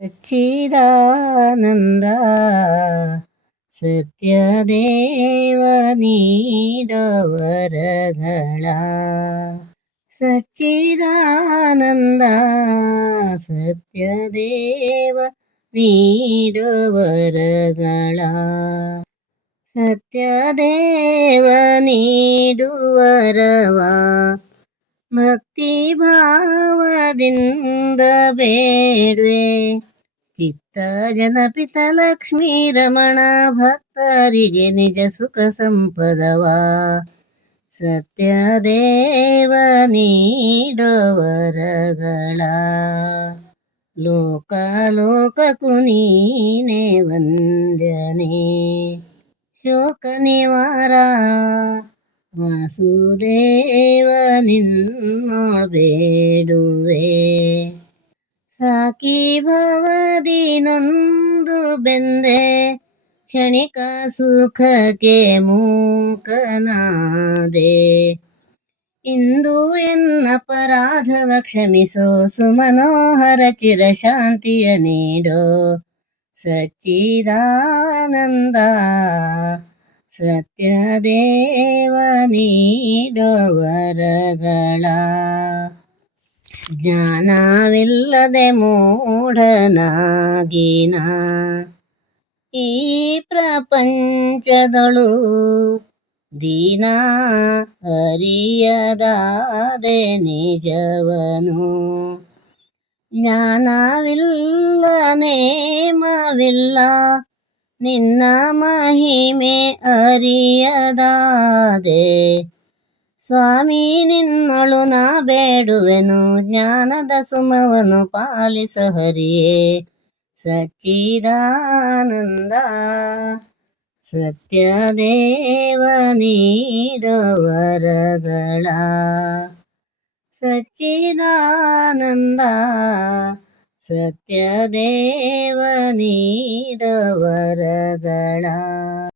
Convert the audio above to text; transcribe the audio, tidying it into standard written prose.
ಸಚ್ಚಿದಾನಂದ ಸತ್ಯದೇವ ನೀಡವರಗಳ ಸಚ್ಚಿದಾನಂದ ಸತ್ಯದೇವ ನೀಡುವರಗಳ ಸತ್ಯದೇವ ನೀಡುವರವ ಭಕ್ತಿ ಭಾವದಿಂದ ಬೇಡ್ವೆ ಚಿತ್ತ ಜನಪಿತ ಲಕ್ಷ್ಮೀ ರಮಣ ಭಕ್ತರಿಗೆ ನಿಜ ಸುಖ ಸಂಪದವ ಸತ್ಯದೇವ ನೀಡುವರಗಳ ಲೋಕ ಲೋಕಕ್ಕೂ ನೀನೇ ವಂದ್ಯನೇ ಶೋಕ ನಿವಾರ ವಾಸುದೇವ ನಿನ್ನೊಳಬೇಡುವೆ ಸಾಕಿ ಭವದಿ ನೊಂದು ಬೆಂದೆ ಕ್ಷಣಿಕ ಸುಖಕ್ಕೆ ಮೂಕನಾದೆ ಇಂದು ಎನ್ನಪರಾಧವ ಕ್ಷಮಿಸೋ ಸುಮನೋಹರ ಚಿರ ಶಾಂತಿಯ ನೀಡೋ ಸಚ್ಚಿದಾನಂದ ಸತ್ಯದೇವ ನೀಡುವರಗಳ ಜ್ಞಾನವಿಲ್ಲದೆ ಮೂಢನಾಗಿನ ಈ ಪ್ರಪಂಚದಳು ದೀನ ಅರಿಯದಾದೆ ನಿಜವನು ಜ್ಞಾನವಿಲ್ಲ ನೇಮವಿಲ್ಲ ನಿನ್ನ ಮಹಿಮೆ ಅರಿಯದಾದೆ ಸ್ವಾಮಿ ನಿನ್ನಳು ನಾ ಬೇಡುವೆನು ಜ್ಞಾನದ ಸುಮವನು ಪಾಲಿಸ ಹರಿಯೇ ಸಚ್ಚಿದಾನಂದ ಸತ್ಯದೇವ ನೀಡುವರಗಳ ಸಚ್ಚಿದಾನಂದ ಸತ್ಯದೇವ ನೀಡುವರಗಳ